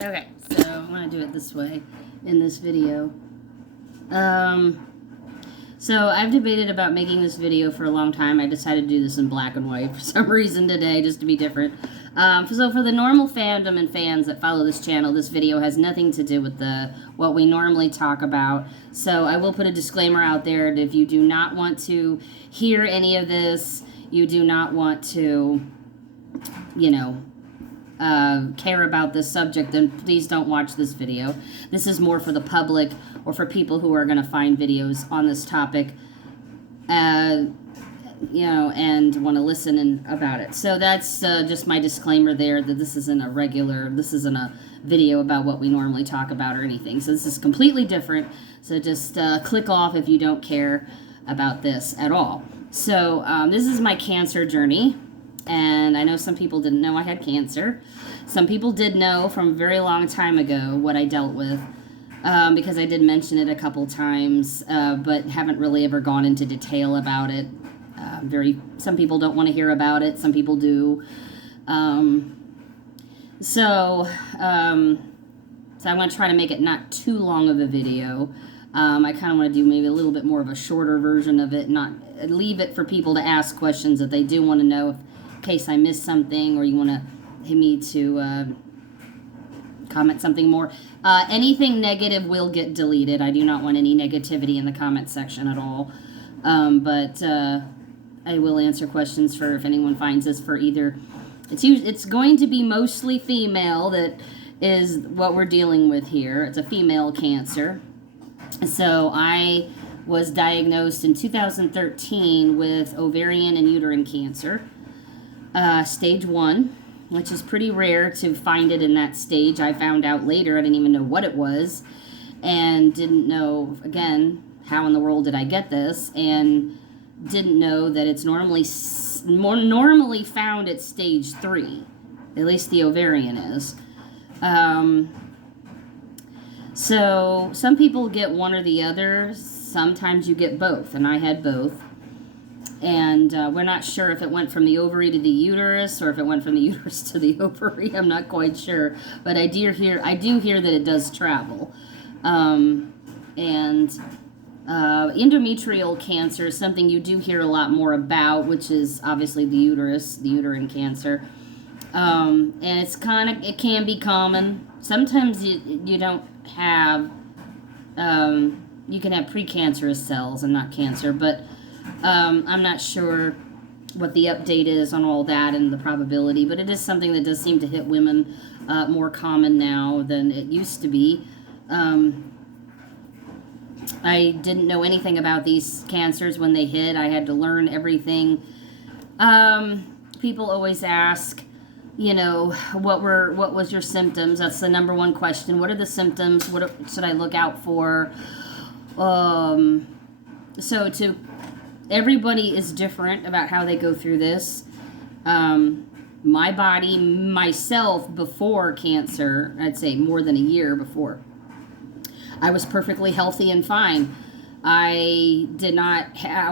Okay, so I'm going to do it this way in this video. So I've debated about making this video for a long time. I decided to do this in black and white for some reason today, just to be different. So for the normal fandom and fans that follow this channel, this video has nothing to do with what we normally talk about. So I will put a disclaimer out there that if you do not want to hear any of this, you do not want to, care about this subject, then please don't watch this video. This is more for the public or for people who are going to find videos on this topic, and want to listen about it. So that's just my disclaimer there, that this isn't a video about what we normally talk about or anything. So this is completely different. So just click off if you don't care about this at all. So this is my cancer journey. And I know some people didn't know I had cancer. Some people did know from a very long time ago what I dealt with, because I did mention it a couple times, but haven't really ever gone into detail about it. Some people don't want to hear about it. Some people do. So I'm going to try to make it not too long of a video. I kind of want to do maybe a little bit more of a shorter version of it, not leave it for people to ask questions that they do want to know in case I missed something, or you want me to comment something more. Anything negative will get deleted. I do not want any negativity in the comment section at all. But I will answer questions for if anyone finds this for either. It's going to be mostly female. That is what we're dealing with here. It's a female cancer. So I was diagnosed in 2013 with ovarian and uterine cancer. Stage 1, which is pretty rare to find it in that stage. I found out later. I didn't even know what it was, and didn't know, again, how in the world did I get this, and didn't know that it's normally found at stage 3. At least the ovarian is. So some people get one or the other. Sometimes you get both, and I had both. And we're not sure if it went from the ovary to the uterus or if it went from the uterus to the ovary. I'm not quite sure, but I do hear that it does travel. Endometrial cancer is something you do hear a lot more about, which is obviously the uterine cancer. And it can be common. Sometimes you don't have, you can have precancerous cells and not cancer, but I'm not sure what the update is on all that and the probability, but it is something that does seem to hit women more common now than it used to be. I didn't know anything about these cancers when they hit. I had to learn everything. People always ask, what was your symptoms? That's the number one question. What are the symptoms? What should I look out for? Everybody is different about how they go through this. My body, myself, before cancer, I'd say more than a year before, I was perfectly healthy and fine. I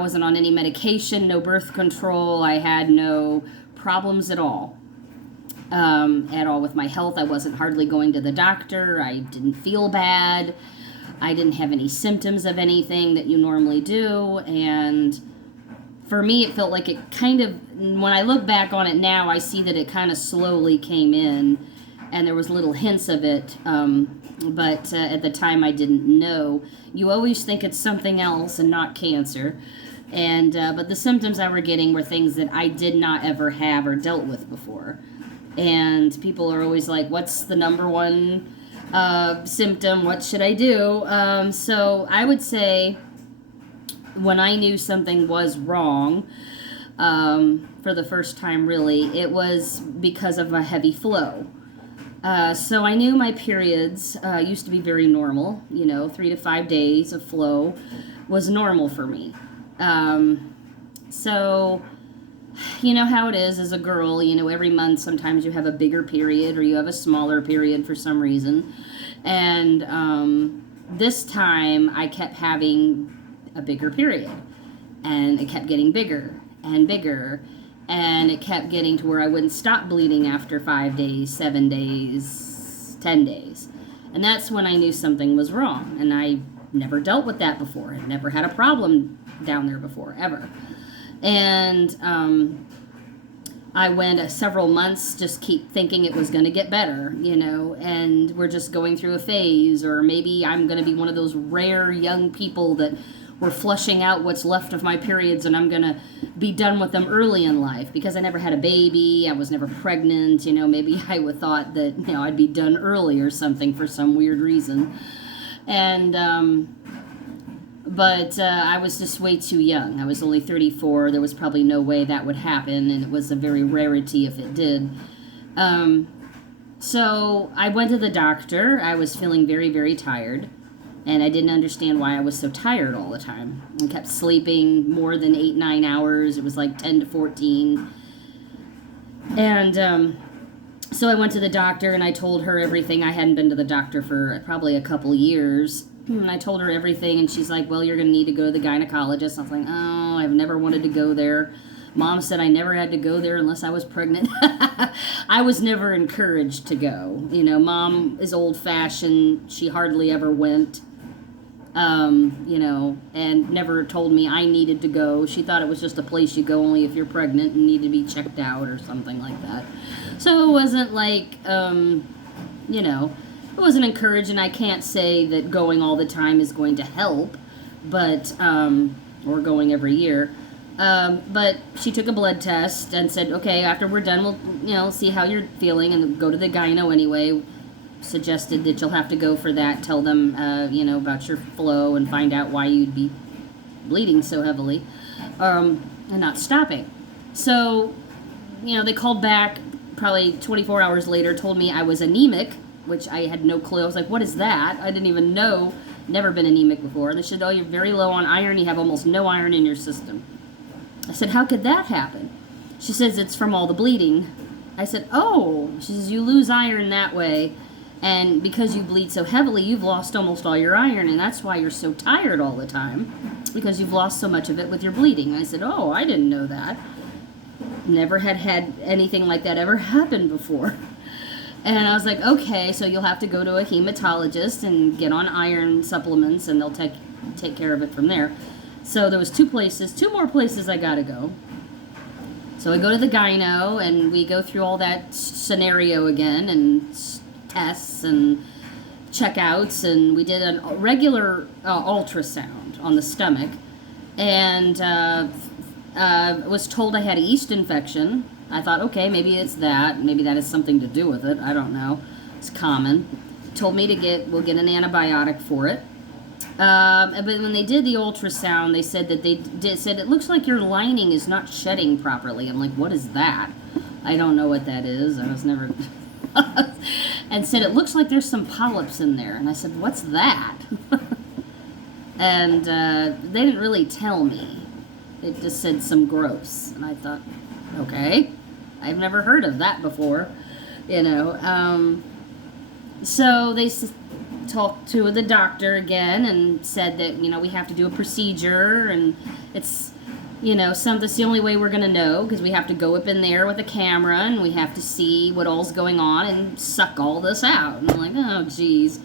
wasn't on any medication, no birth control. I had no problems at all with my health. I wasn't hardly going to the doctor. I didn't feel bad. I didn't have any symptoms of anything that you normally do, and for me, it felt like it kind of, when I look back on it now, I see that it kind of slowly came in, and there was little hints of it, but at the time I didn't know. You always think it's something else and not cancer, and but the symptoms I were getting were things that I did not ever have or dealt with before, and people are always like, what's the number one symptom? What should I do? So I would say when I knew something was wrong, for the first time really, it was because of a heavy flow. So I knew my periods used to be very normal. 3 to 5 days of flow was normal for me. So you know how it is as a girl, every month sometimes you have a bigger period or you have a smaller period for some reason. And this time I kept having a bigger period, and it kept getting bigger and bigger, and it kept getting to where I wouldn't stop bleeding after 5 days, 7 days, 10 days. And that's when I knew something was wrong. And I never dealt with that before. I never had a problem down there before, ever. And I went several months just keep thinking it was going to get better, and we're just going through a phase, or maybe I'm going to be one of those rare young people that were flushing out what's left of my periods, and I'm going to be done with them early in life because I never had a baby. I was never pregnant. Maybe I would thought that, I'd be done early or something for some weird reason. And, but I was just way too young. I was only 34. There was probably no way that would happen, and it was a very rarity if it did. So I went to the doctor. I was feeling very, very tired. And I didn't understand why I was so tired all the time. I kept sleeping more than 8-9 hours. It was like 10 to 14. And so I went to the doctor, and I told her everything. I hadn't been to the doctor for probably a couple years. And I told her everything, and she's like, well, you're going to need to go to the gynecologist. I was like, oh, I've never wanted to go there. Mom said I never had to go there unless I was pregnant. I was never encouraged to go. Mom is old-fashioned. She hardly ever went. And never told me I needed to go. She thought it was just a place you go only if you're pregnant and need to be checked out or something like that. So it wasn't like, it wasn't encouraged, and I can't say that going all the time is going to help, but, or going every year. But she took a blood test and said, okay, after we're done, we'll, see how you're feeling, and go to the gyno anyway. Suggested that you'll have to go for that, tell them, about your flow and find out why you'd be bleeding so heavily, and not stopping. So, they called back probably 24 hours later, told me I was anemic, which I had no clue. I was like, what is that? I didn't even know, never been anemic before. They said, oh, you're very low on iron, you have almost no iron in your system. I said, how could that happen? She says, it's from all the bleeding. I said, oh. She says, you lose iron that way. And because you bleed so heavily, you've lost almost all your iron, and that's why you're so tired all the time, because you've lost so much of it with your bleeding. I said, oh, I didn't know that. Never had anything like that ever happen before. And I was like, okay, so you'll have to go to a hematologist and get on iron supplements, and they'll take care of it from there. So there was two more places I gotta go. So I go to the gyno, and we go through all that scenario again, and tests and checkouts, and we did a regular ultrasound on the stomach, and was told I had a yeast infection. I thought, okay, maybe it's that. Maybe that has something to do with it. I don't know. It's common. Told me we'll get an antibiotic for it. But when they did the ultrasound, they said that said it looks like your lining is not shedding properly. I'm like, what is that? I don't know what that is. I was never... and said, it looks like there's some polyps in there. And I said, what's that? And they didn't really tell me. It just said some gross. And I thought, okay, I've never heard of that before. So they talked to the doctor again and said that, we have to do a procedure, and it's... that's the only way we're going to know, because we have to go up in there with a camera, and we have to see what all's going on and suck all this out. And I'm like, oh, geez.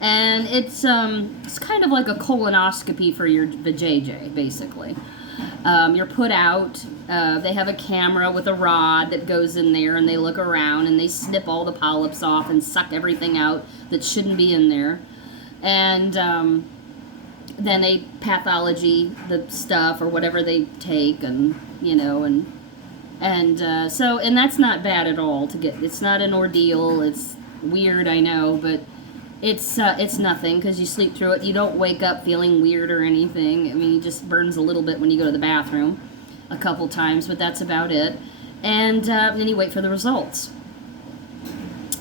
And it's kind of like a colonoscopy for your vajayjay, basically. You're put out. They have a camera with a rod that goes in there, and they look around, and they snip all the polyps off and suck everything out that shouldn't be in there. And... then they pathology the stuff or whatever they take, and so that's not bad at all to get. It's not an ordeal. It's weird, I know, but it's nothing, because you sleep through it. You don't wake up feeling weird or anything. I mean, it just burns a little bit when you go to the bathroom a couple times, but that's about it. And then you wait for the results.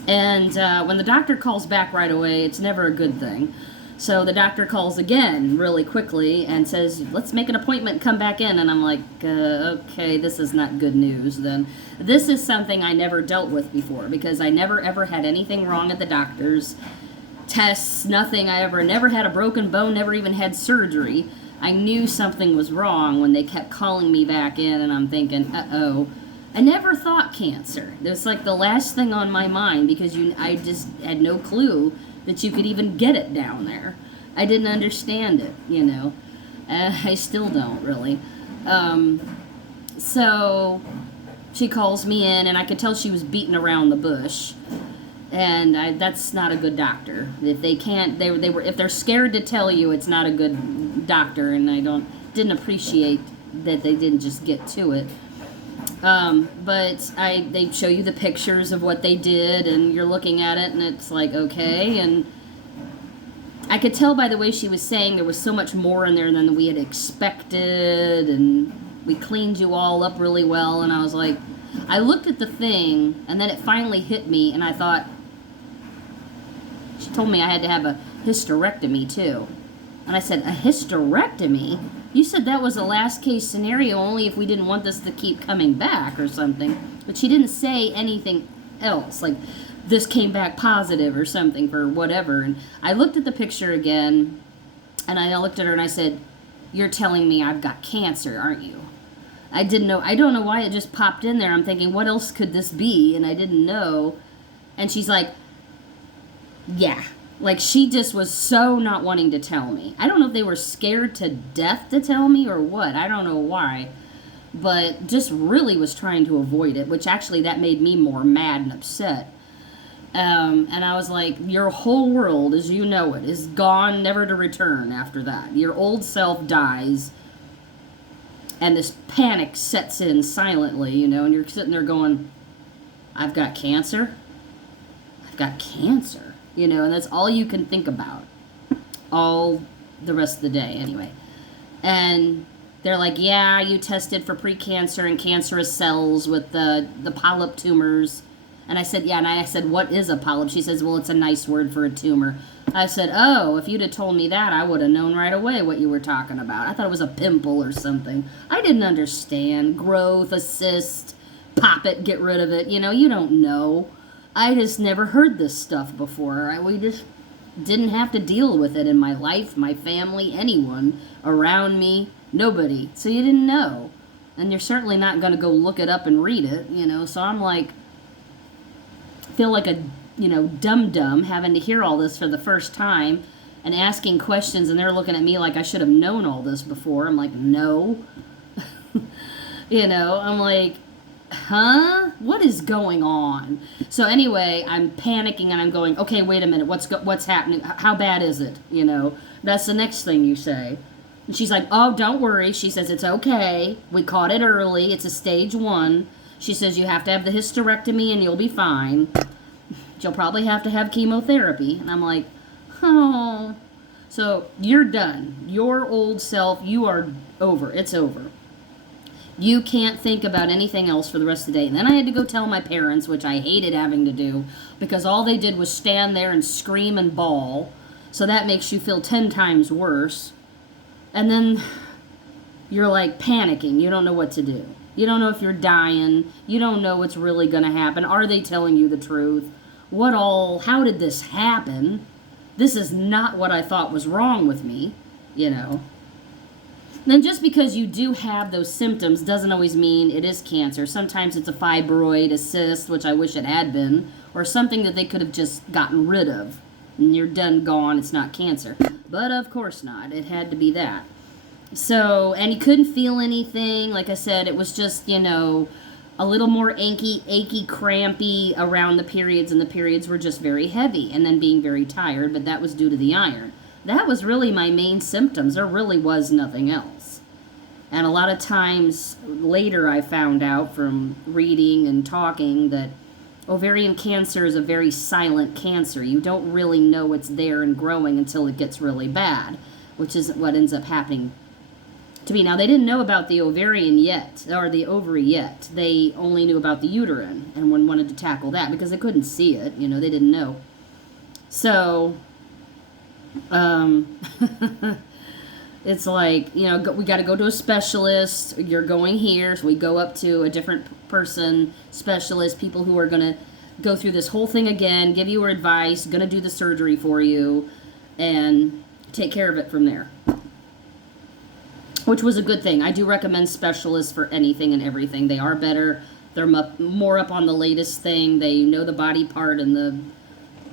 And when the doctor calls back right away, it's never a good thing. So the doctor calls again really quickly and says, let's make an appointment, come back in. And I'm like, okay, this is not good news then. This is something I never dealt with before, because I never ever had anything wrong at the doctor's. Tests, nothing. I never had a broken bone, never even had surgery. I knew something was wrong when they kept calling me back in, and I'm thinking, uh-oh. I never thought cancer. It was like the last thing on my mind because I just had no clue that you could even get it down there. I didn't understand it, you know. I still don't really. So she calls me in, and I could tell she was beating around the bush. And that's not a good doctor. If they can't, if they're scared to tell you, it's not a good doctor. And I didn't appreciate that they didn't just get to it. But they show you the pictures of what they did, and you're looking at it, and it's like, okay. And I could tell by the way she was saying there was so much more in there than we had expected, and we cleaned you all up really well. And I was like, I looked at the thing, and then it finally hit me, and I thought, she told me I had to have a hysterectomy too. And I said, a hysterectomy? You said that was a last case scenario only if we didn't want this to keep coming back or something. But she didn't say anything else, like this came back positive or something for whatever. And I looked at the picture again, and I looked at her and I said, you're telling me I've got cancer, aren't you? I didn't know. I don't know why it just popped in there. I'm thinking, what else could this be? And I didn't know. And she's like, yeah. Like, she just was so not wanting to tell me. I don't know if they were scared to death to tell me or what. I don't know why. But just really was trying to avoid it, which actually that made me more mad and upset. And I was like, your whole world, as you know it, is gone, never to return after that. Your old self dies, and this panic sets in silently, you know, and you're sitting there going, I've got cancer? I've got cancer. You know, and that's all you can think about all the rest of the day anyway. And they're like, yeah, you tested for precancer and cancerous cells with the polyp tumors. And I said, yeah, and I said, what is a polyp? She says, well, it's a nice word for a tumor. I said, oh, if you'd have told me that, I would have known right away what you were talking about. I thought it was a pimple or something. I didn't understand. Growth, a cyst, pop it, get rid of it. You know, you don't know. I just never heard this stuff before. We just didn't have to deal with it in my life, my family, anyone around me, nobody. So you didn't know. And you're certainly not going to go look it up and read it, you know. So I'm like, feel like a, you know, dum-dum having to hear all this for the first time and asking questions, and they're looking at me like I should have known all this before. I'm like, no. You know, I'm like, huh? What is going on? So anyway, I'm panicking and I'm going, okay, wait a minute. What's happening? How bad is it? You know, that's the next thing you say. And she's like, oh, don't worry. She says, it's okay. We caught it early. It's a stage 1. She says, you have to have the hysterectomy and you'll be fine. You'll probably have to have chemotherapy. And I'm like, oh. So you're done. Your old self, you are over. It's over. You can't think about anything else for the rest of the day. And then I had to go tell my parents, which I hated having to do, because all they did was stand there and scream and bawl. So that makes you feel 10 times worse. And then you're like panicking. You don't know what to do. You don't know if you're dying. You don't know what's really going to happen. Are they telling you the truth? How did this happen? This is not what I thought was wrong with me, you know. Then just because you do have those symptoms doesn't always mean it is cancer. Sometimes it's a fibroid, a cyst, which I wish it had been, or something that they could have just gotten rid of. And you're done, gone, it's not cancer. But of course not. It had to be that. So, and he couldn't feel anything. Like I said, it was just, you know, a little more achy, crampy around the periods, and the periods were just very heavy, and then being very tired, but that was due to the iron. That was really my main symptoms. There really was nothing else. And a lot of times later I found out from reading and talking that ovarian cancer is a very silent cancer. You don't really know it's there and growing until it gets really bad, which is what ends up happening to me. Now, they didn't know about the ovarian yet, or the ovary yet. They only knew about the uterine and wanted to tackle that because they couldn't see it. You know, they didn't know. So it's like, you know, we got to go to a specialist. You're going here. So we go up to a different person, specialist, people who are going to go through this whole thing again, give you advice, going to do the surgery for you, and take care of it from there. Which was a good thing. I do recommend specialists for anything and everything. They are better They're more up on the latest thing. They know the body part and the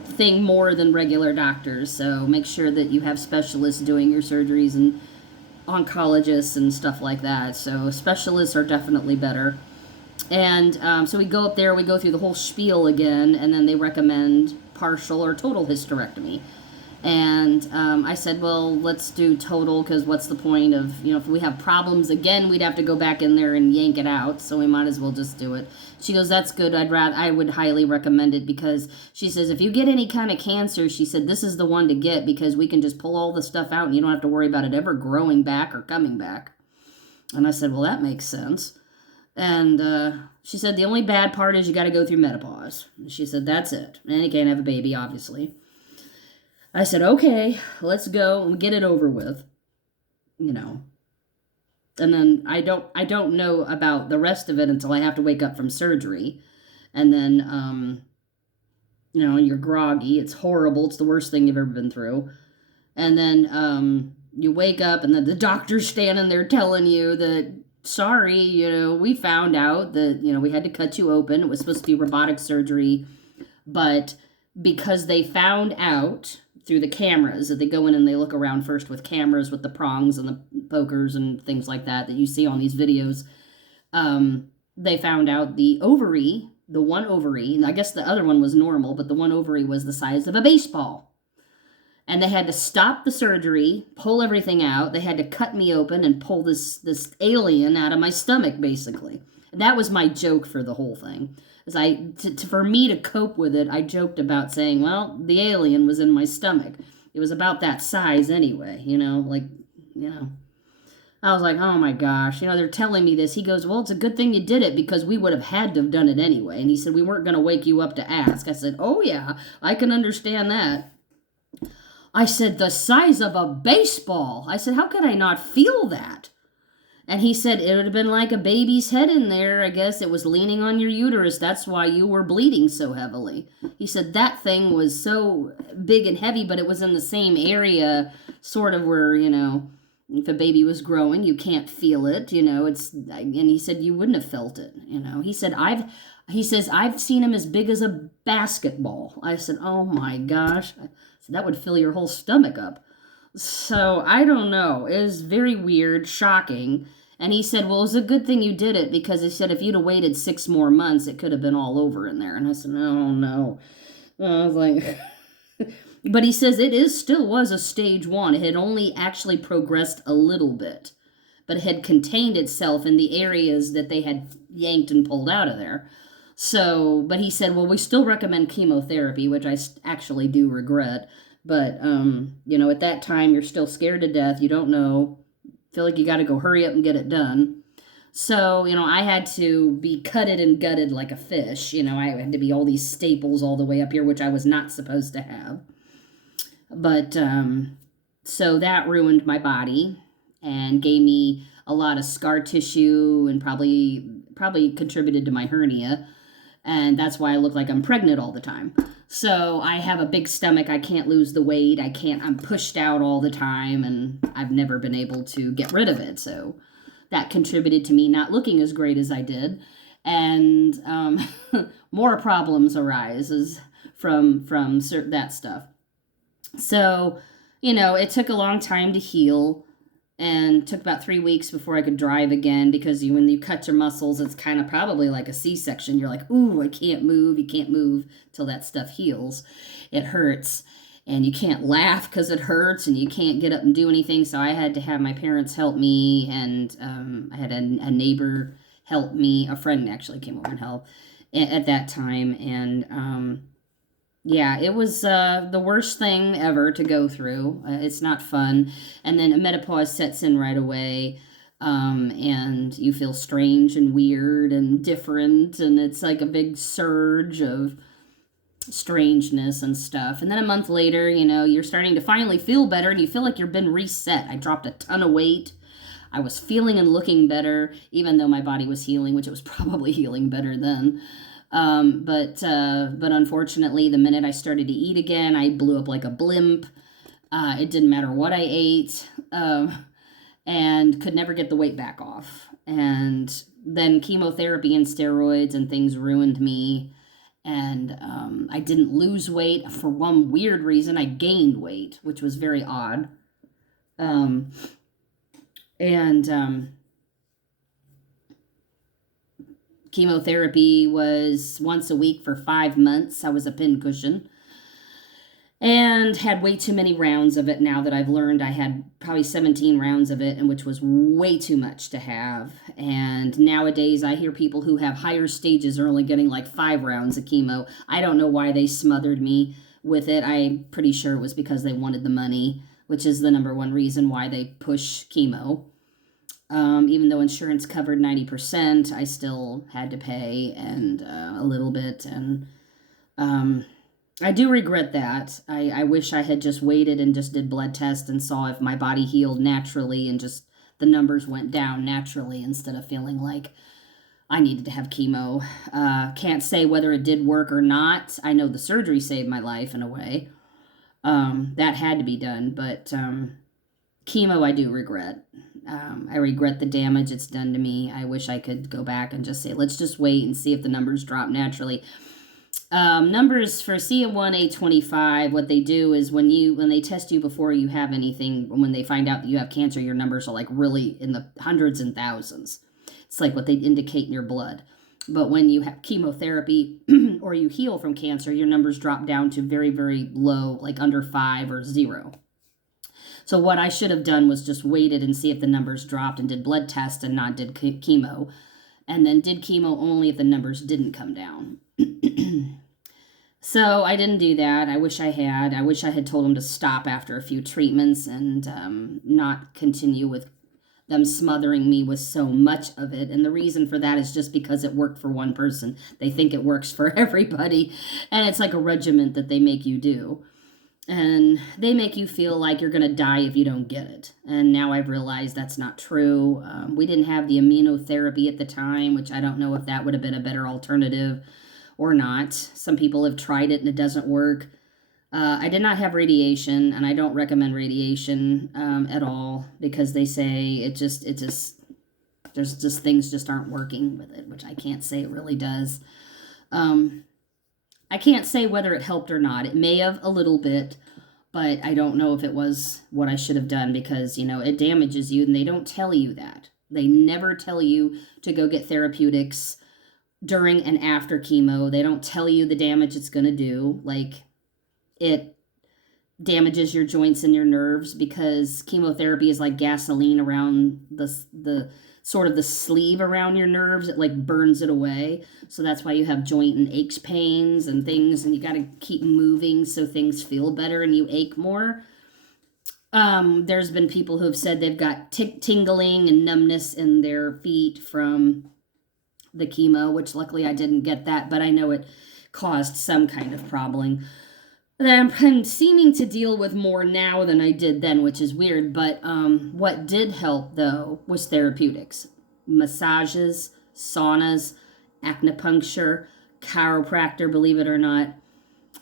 thing more than regular doctors. So make sure that you have specialists doing your surgeries and oncologists and stuff like that. So specialists are definitely better. And so we go up there, we go through the whole spiel again, and then they recommend partial or total hysterectomy. And I said, well, let's do total, because what's the point of, if we have problems again, we'd have to go back in there and yank it out. So we might as well just do it. She goes, that's good. I would highly recommend it, because she says, if you get any kind of cancer, she said, this is the one to get, because we can just pull all the stuff out and you don't have to worry about it ever growing back or coming back. And I said, well, that makes sense. And she said, the only bad part is you got to go through menopause. She said, that's it. And you can't have a baby, obviously. I said, okay, let's go and get it over with, And then I don't know about the rest of it until I have to wake up from surgery. And then, you're groggy. It's horrible. It's the worst thing you've ever been through. And then you wake up and then the doctor's standing there telling you that, sorry, we found out that, we had to cut you open. It was supposed to be robotic surgery. But because they found out through the cameras, that they go in and they look around first with cameras with the prongs and the pokers and things like that you see on these videos, they found out the one ovary, and I guess the other one was normal, but the one ovary was the size of a baseball. And they had to stop the surgery, pull everything out. They had to cut me open and pull this alien out of my stomach, basically. That was my joke for the whole thing. For me to cope with it, I joked about saying, well, the alien was in my stomach. It was about that size anyway, I was like, oh my gosh, they're telling me this. He goes, well, it's a good thing you did it, because we would have had to have done it anyway. And he said, we weren't going to wake you up to ask. I said, oh yeah, I can understand that. I said, the size of a baseball. I said, how could I not feel that? And he said, it would have been like a baby's head in there. I guess it was leaning on your uterus. That's why you were bleeding so heavily. He said that thing was so big and heavy, but it was in the same area, sort of where, if a baby was growing, you can't feel it, and he said, you wouldn't have felt it, He said, I've seen him as big as a basketball. I said, oh my gosh. I said, that would fill your whole stomach up. So, I don't know. It was very weird, shocking. And he said, well, it was a good thing you did it, because he said if you'd have waited 6 more months, it could have been all over in there. And I said, no. I was like, but he says still was a stage 1. It had only actually progressed a little bit, but it had contained itself in the areas that they had yanked and pulled out of there. So, but he said, well, we still recommend chemotherapy, which I actually do regret. But, at that time, you're still scared to death. You don't know. Feel like you got to go hurry up and get it done. So, I had to be cutted and gutted like a fish. I had to be all these staples all the way up here, which I was not supposed to have. But, so that ruined my body and gave me a lot of scar tissue and probably contributed to my hernia. And that's why I look like I'm pregnant all the time. So I have a big stomach. I can't lose the weight. I'm pushed out all the time, and I've never been able to get rid of it. So that contributed to me not looking as great as I did. And more problems arise from that stuff. So, it took a long time to heal. And took about 3 weeks before I could drive again, because when you cut your muscles, it's kind of probably like a C-section. You're like, ooh, I can't move. You can't move till that stuff heals. It hurts. And you can't laugh because it hurts, and you can't get up and do anything. So I had to have my parents help me, and I had a neighbor help me. A friend actually came over and helped at that time. And yeah, it was the worst thing ever to go through. It's not fun. And then a menopause sets in right away, and you feel strange and weird and different, and it's like a big surge of strangeness and stuff. And then a month later, you're starting to finally feel better, and you feel like you've been reset. I dropped a ton of weight. I was feeling and looking better, even though my body was healing, which it was probably healing better then. But unfortunately, the minute I started to eat again, I blew up like a blimp. It didn't matter what I ate, and could never get the weight back off. And then chemotherapy and steroids and things ruined me. And I didn't lose weight. For one weird reason, I gained weight, which was very odd. Um, and chemotherapy was once a week for 5 months. I was a pincushion and had way too many rounds of it. Now that I've learned, I had probably 17 rounds of it, and which was way too much to have. And nowadays I hear people who have higher stages are only getting like 5 rounds of chemo. I don't know why they smothered me with it. I'm pretty sure it was because they wanted the money, which is the number one reason why they push chemo. Even though insurance covered 90%, I still had to pay, and a little bit. And I do regret that. I wish I had just waited and just did blood tests and saw if my body healed naturally and just the numbers went down naturally instead of feeling like I needed to have chemo. Can't say whether it did work or not. I know the surgery saved my life in a way. That had to be done, but chemo I do regret. I regret the damage it's done to me. I wish I could go back and just say, let's just wait and see if the numbers drop naturally. Numbers for CA1A25, what they do is when they test you before you have anything, when they find out that you have cancer, your numbers are like really in the hundreds and thousands. It's like what they indicate in your blood. But when you have chemotherapy or you heal from cancer, your numbers drop down to very, very low, like under 5 or 0. So what I should have done was just waited and see if the numbers dropped and did blood tests and not did chemo. And then did chemo only if the numbers didn't come down. So I didn't do that. I wish I had. I wish I had told them to stop after a few treatments and not continue with them smothering me with so much of it. And the reason for that is just because it worked for one person. They think it works for everybody. And it's like a regimen that they make you do. And they make you feel like you're going to die if you don't get it. And now I've realized that's not true. We didn't have the immunotherapy at the time, which I don't know if that would have been a better alternative or not. Some people have tried it and it doesn't work. I did not have radiation, and I don't recommend radiation at all because they say there's just things just aren't working with it, which I can't say it really does. I can't say whether it helped or not. It may have a little bit, but I don't know if it was what I should have done because, it damages you, and they don't tell you that. They never tell you to go get therapeutics during and after chemo. They don't tell you the damage it's going to do. Like, it damages your joints and your nerves because chemotherapy is like gasoline around the sort of the sleeve around your nerves. It like burns it away. So that's why you have joint and aches pains and things, and you got to keep moving so things feel better and you ache more. There's been people who have said they've got tingling and numbness in their feet from the chemo, which luckily I didn't get that, but I know it caused some kind of problem that I'm seeming to deal with more now than I did then, which is weird. But what did help, though, was therapeutics. Massages, saunas, acupuncture, chiropractor, believe it or not.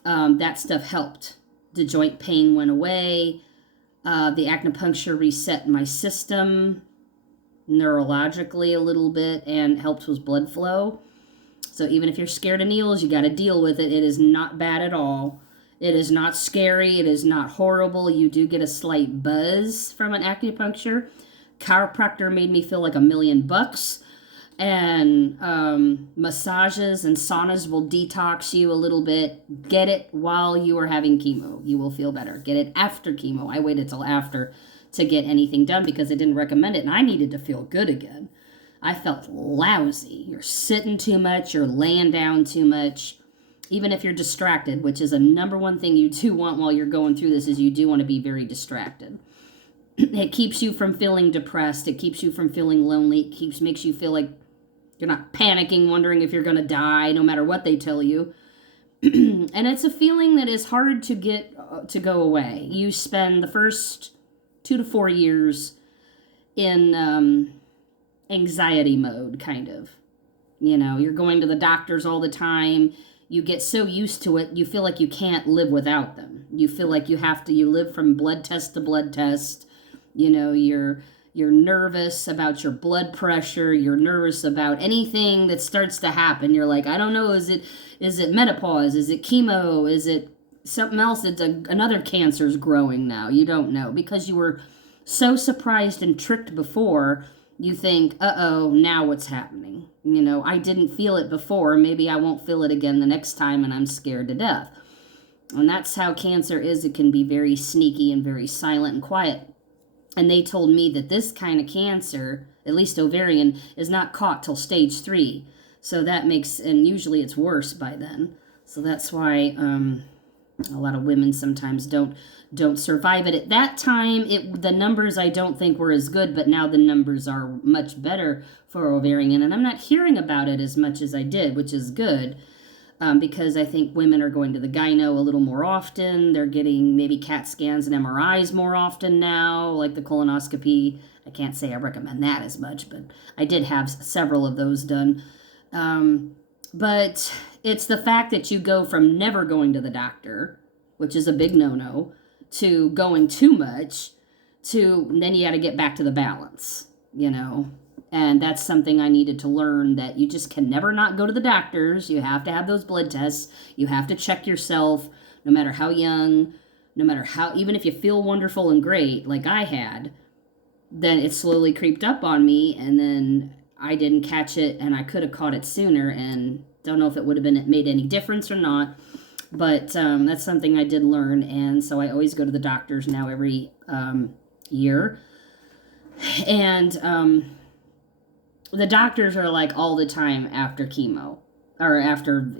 That stuff helped. The joint pain went away. The acupuncture reset my system neurologically a little bit and helped with blood flow. So even if you're scared of needles, you got to deal with it. It is not bad at all. It is not scary. It is not horrible. You do get a slight buzz from an acupuncture. Chiropractor made me feel like $1 million. And massages and saunas will detox you a little bit. Get it while you are having chemo. You will feel better. Get it after chemo. I waited till after to get anything done because they didn't recommend it. And I needed to feel good again. I felt lousy. You're sitting too much. You're laying down too much. Even if you're distracted, which is a number one thing you do want while you're going through this, is you do want to be very distracted. It keeps you from feeling depressed. It keeps you from feeling lonely. It makes you feel like you're not panicking, wondering if you're going to die, no matter what they tell you. And it's a feeling that is hard to get to go away. You spend the first 2 to 4 years in anxiety mode, kind of. You're going to the doctors all the time. You get so used to it, you feel like you can't live without them. You feel like you live from blood test to blood test. You're You're nervous about your blood pressure. You're nervous about anything that starts to happen. You're like, I don't know, is it menopause? Is it chemo? Is it something else? It's another cancer's growing now. You don't know because you were so surprised and tricked before. You think, uh-oh, now what's happening? I didn't feel it before. Maybe I won't feel it again the next time, and I'm scared to death. And that's how cancer is. It can be very sneaky and very silent and quiet. And they told me that this kind of cancer, at least ovarian, is not caught till stage 3. So that makes, and usually it's worse by then. So that's why a lot of women sometimes don't survive it. At that time, the numbers I don't think were as good, but now the numbers are much better for ovarian. And I'm not hearing about it as much as I did, which is good. Because I think women are going to the gyno a little more often. They're getting maybe CAT scans and MRIs more often now, like the colonoscopy. I can't say I recommend that as much, but I did have several of those done. But it's the fact that you go from never going to the doctor, which is a big no-no, to going too much, to then you got to get back to the balance, And that's something I needed to learn, that you just can never not go to the doctors. You have to have those blood tests. You have to check yourself, no matter how young, no matter how, even if you feel wonderful and great, like I had, then it slowly creeped up on me, and then I didn't catch it, and I could have caught it sooner, and don't know if it would have made any difference or not, but that's something I did learn, and so I always go to the doctors now every year, and the doctors are like all the time after chemo or after,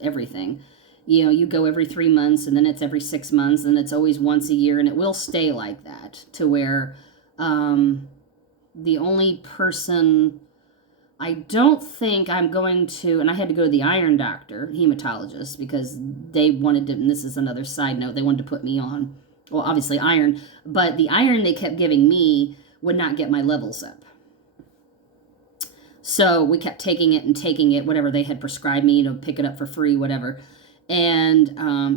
everything. You go every 3 months, and then it's every 6 months, and it's always once a year, and it will stay like that to where the only person I don't think I'm going to, and I had to go to the iron doctor, hematologist, because they wanted to, and this is another side note, they wanted to put me on, well, obviously iron, but the iron they kept giving me would not get my levels up. So we kept taking it, whatever they had prescribed me, pick it up for free, whatever. And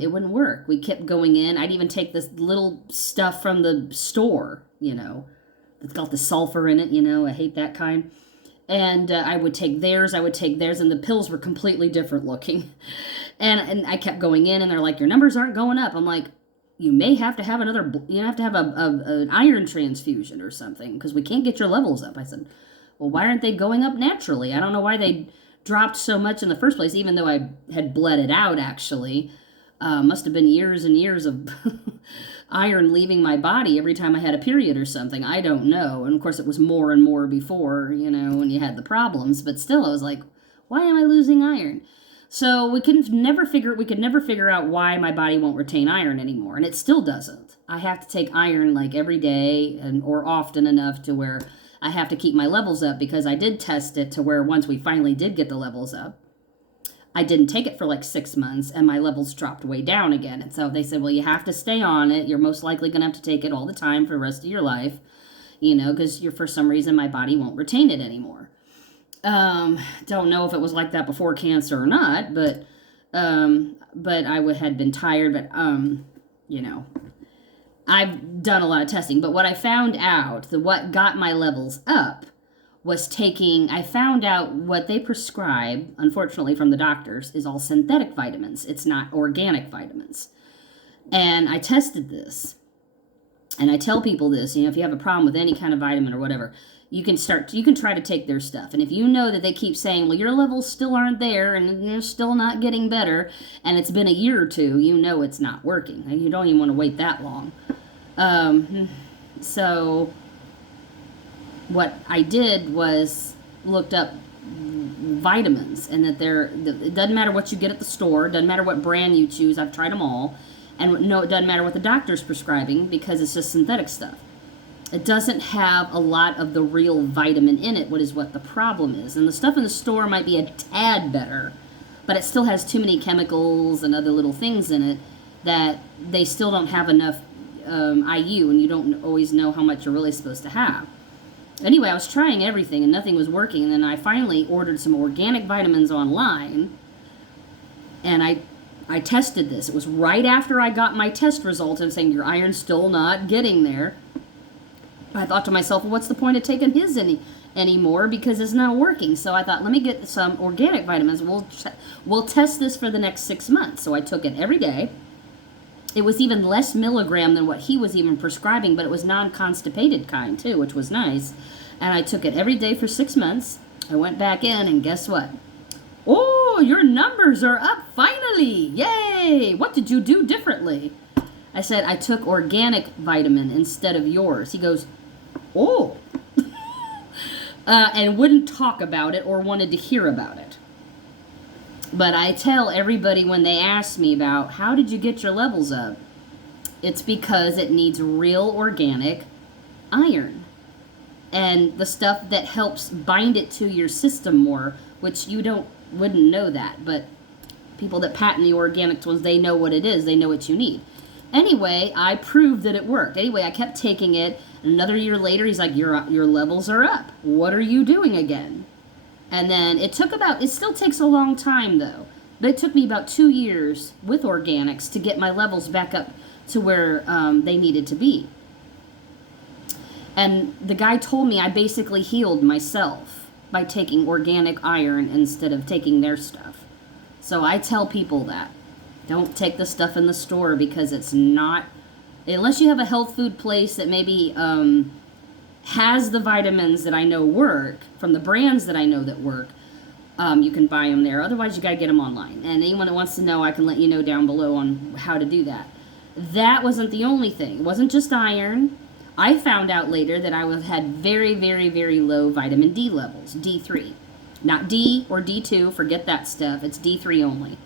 it wouldn't work. We kept going in. I'd even take this little stuff from the store, it's got the sulfur in it, I hate that kind. And I would take theirs, and the pills were completely different looking. And I kept going in, and they're like, your numbers aren't going up. I'm like, you may have to have an iron transfusion or something, because we can't get your levels up. I said, well, why aren't they going up naturally? I don't know why they dropped so much in the first place, even though I had bled it out, actually. Must have been years and years of iron leaving my body every time I had a period or something. I don't know. And, of course, it was more and more before, when you had the problems. But still, I was like, why am I losing iron? So we could never figure out why my body won't retain iron anymore. And it still doesn't. I have to take iron, like, every day or often enough to where I have to keep my levels up, because I did test it to where once we finally did get the levels up, I didn't take it for like 6 months, and my levels dropped way down again. And so they said, well, you have to stay on it. You're most likely going to have to take it all the time for the rest of your life, because for some reason my body won't retain it anymore. Don't know if it was like that before cancer or not, but I had been tired, but, I've done a lot of testing, but what I found out, what got my levels up, was I found out what they prescribe, unfortunately from the doctors, is all synthetic vitamins. It's not organic vitamins. And I tested this, and I tell people this, if you have a problem with any kind of vitamin or whatever, you can try to take their stuff. And if you know that they keep saying, well, your levels still aren't there, and you're still not getting better, and it's been a year or two, it's not working. And you don't even want to wait that long. So what I did was looked up vitamins, and that it doesn't matter what you get at the store, it doesn't matter what brand you choose. I've tried them all, and no, it doesn't matter what the doctor's prescribing, because it's just synthetic stuff. It doesn't have a lot of the real vitamin in it, what the problem is. And the stuff in the store might be a tad better, but it still has too many chemicals and other little things in it that they still don't have enough IU, and you don't always know how much you're really supposed to have. Anyway, I was trying everything, and nothing was working, and then I finally ordered some organic vitamins online, and I tested this. It was right after I got my test result and saying, your iron's still not getting there. I thought to myself, well, what's the point of taking his anymore because it's not working? So I thought, let me get some organic vitamins. We'll test this for the next 6 months. So I took it every day. It was even less milligram than what he was even prescribing, but it was non-constipated kind too, which was nice. And I took it every day for 6 months. I went back in, and guess what? Oh, your numbers are up finally. Yay! What did you do differently? I said, I took organic vitamin instead of yours. He goes, oh. And wouldn't talk about it or wanted to hear about it. But I tell everybody when they ask me about, how did you get your levels up? It's because it needs real organic iron. And the stuff that helps bind it to your system more, which you wouldn't know that, but people that patent the organic ones, they know what it is. They know what you need. Anyway, I proved that it worked. Anyway, I kept taking it. Another year later, he's like, your levels are up. What are you doing again? And then it still takes a long time though, but it took me about 2 years with organics to get my levels back up to where they needed to be. And the guy told me I basically healed myself by taking organic iron instead of taking their stuff. So I tell people that. Don't take the stuff in the store because it's not, unless you have a health food place that maybe has the vitamins that I know work, from the brands that I know that work, you can buy them there. Otherwise, you got to get them online. And anyone that wants to know, I can let you know down below on how to do that. That wasn't the only thing. It wasn't just iron. I found out later that I had very, very, very low vitamin D levels, D3. Not D or D2, forget that stuff. It's D3 only.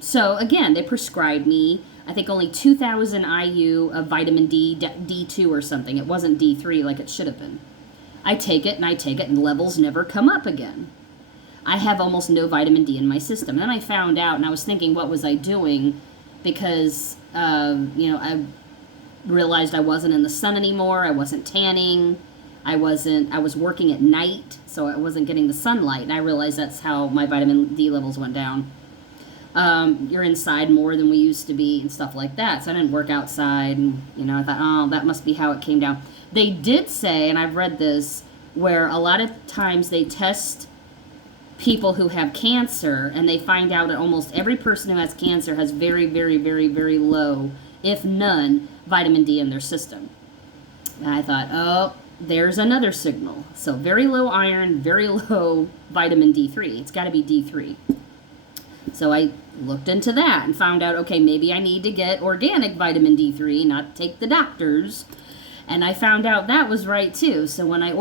So again, they prescribed me, I think only 2,000 IU of vitamin D, D2 or something. It wasn't D3 like it should have been. I take it and levels never come up again. I have almost no vitamin D in my system. Then I found out, and I was thinking, what was I doing? Because, I realized I wasn't in the sun anymore. I wasn't tanning. I was working at night, so I wasn't getting the sunlight. And I realized that's how my vitamin D levels went down. You're inside more than we used to be and stuff like that. So I didn't work outside, and, I thought, oh, that must be how it came down. They did say, and I've read this, where a lot of times they test people who have cancer, and they find out that almost every person who has cancer has very, very, very, very low, if none, vitamin D in their system. And I thought, oh, there's another signal. So very low iron, very low vitamin D3. It's got to be D3. So I looked into that and found out, okay, maybe I need to get organic vitamin D3, not take the doctor's. And I found out that was right too. So when I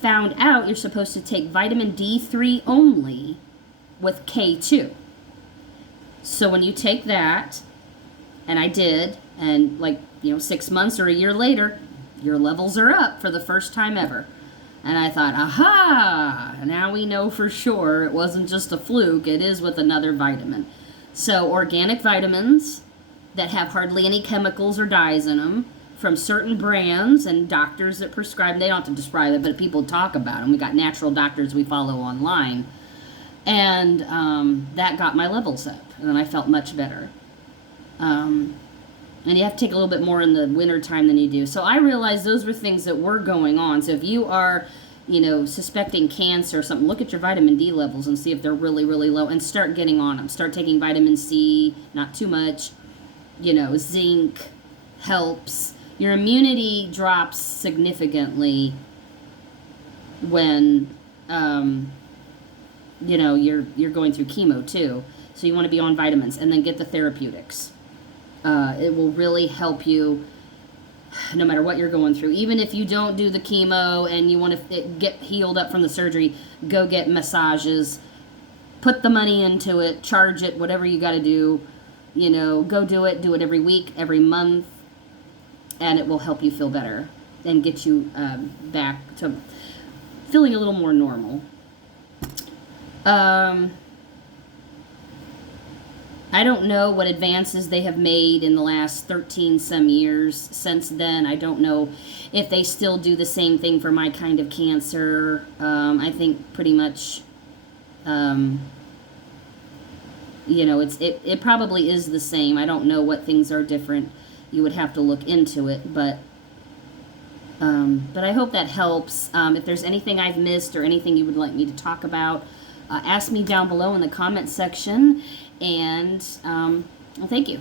found out you're supposed to take vitamin D3 only with K2. So when you take that, and I did, and 6 months or a year later, your levels are up for the first time ever. And I thought, aha, now we know for sure it wasn't just a fluke, it is with another vitamin. So organic vitamins that have hardly any chemicals or dyes in them from certain brands and doctors that prescribe, they don't have to describe it, but people talk about them. We got natural doctors we follow online. And that got my levels up, and then I felt much better. And you have to take a little bit more in the winter time than you do. So I realized those were things that were going on. So if you are, suspecting cancer or something, look at your vitamin D levels and see if they're really, really low, and start getting on them. Start taking vitamin C, not too much. Zinc helps. Your immunity drops significantly when, you're going through chemo too. So you want to be on vitamins, and then get the therapeutics. It will really help you no matter what you're going through. Even if you don't do the chemo and you want to get healed up from the surgery, go get massages, put the money into it, charge it, whatever you got to do. Go do it every week, every month, and it will help you feel better and get you back to feeling a little more normal. I don't know what advances they have made in the last 13 some years since then. I don't know if they still do the same thing for my kind of cancer. I think pretty much, it probably is the same. I don't know what things are different. You would have to look into it, but But I hope that helps. If there's anything I've missed or anything you would like me to talk about, ask me down below in the comments section. And well, thank you.